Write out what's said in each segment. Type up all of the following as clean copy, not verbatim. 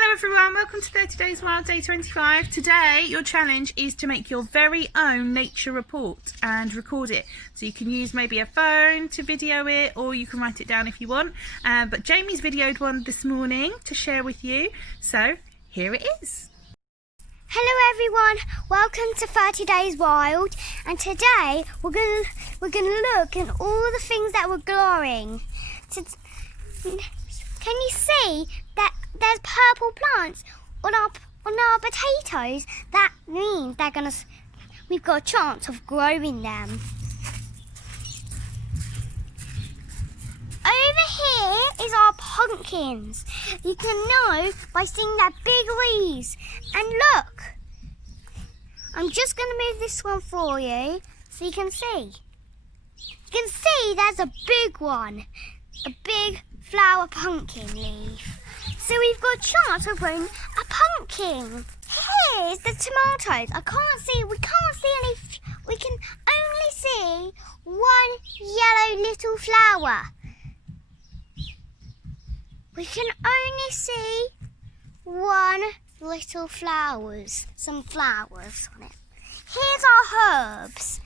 Hello everyone, welcome to 30 Days Wild, day 25. Today your challenge is to make your very own nature report and record it. So you can use maybe a phone to video it, or you can write it down if you want. But Jamie's videoed one this morning to share with you, so here it is. Hello everyone, welcome to 30 Days Wild, and today we're gonna look at all the things that we're growing. Can you see that there's purple plants on our potatoes? That means we've got a chance of growing them. Over here is our pumpkins. You can know by seeing their big leaves. And look, I'm just going to move this one for you so you can see. You can see there's a big one, a big flower pumpkin leaf. So we've got a chance of growing a pumpkin. Here's the tomatoes. We can't see any, we can only see one yellow little flower. We can only see one little flowers, some flowers on it. Here's our herbs.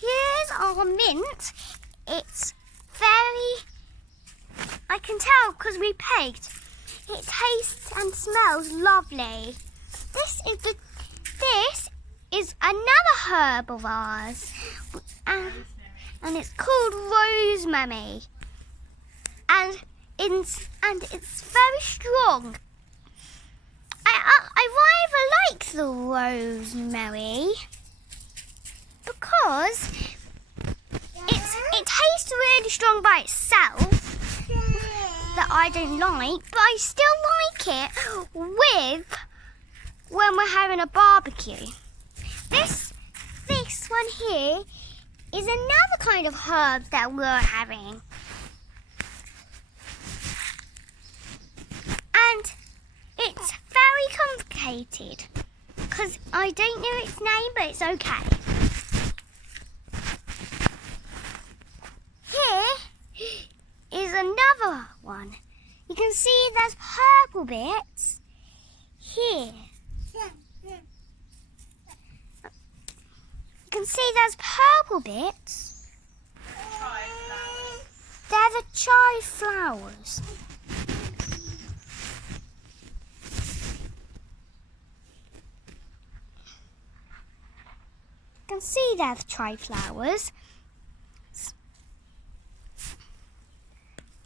Here's our mint. It's very, I can tell because we pegged. It tastes and smells lovely. This is another herb of ours, and it's called rosemary. And it's very strong. I rather like the rosemary because it tastes really strong by itself that I don't like, but I still like it when we're having a barbecue. This one here is another kind of herb that we're having. And it's very complicated because I don't know its name, but it's okay. Here is another one. You can see there's purple bits here. You can see there's purple bits. They're the chive flowers. You can see there's chive flowers.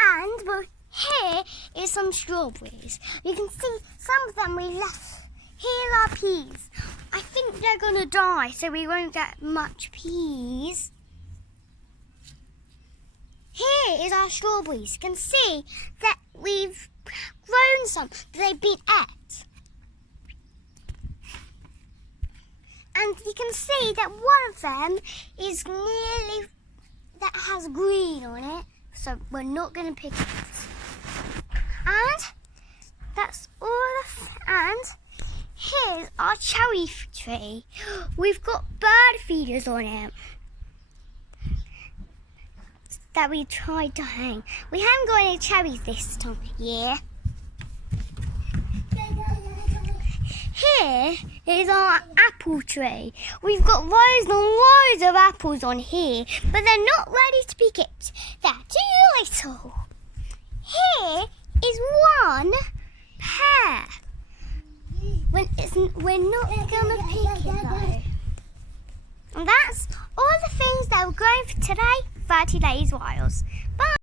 And here is some strawberries. You can see some of them we left. Here are peas. I think they're going to die, so we won't get much peas. Here is our strawberries. You can see that we've grown some, but they've been ate. And you can see that one of them is nearly, that has green on it, so we're not going to pick it. And that's all and here's our cherry tree. We've got bird feeders on it that we tried to hang. We haven't got any cherries this time year. Here is our apple tree. We've got rows and rows of apples on here, but they're not ready to be picked. They're too little. Here is one pear. We're not going to pick it though. And that's all the things that we're growing for today, 30 Days Wild. Bye.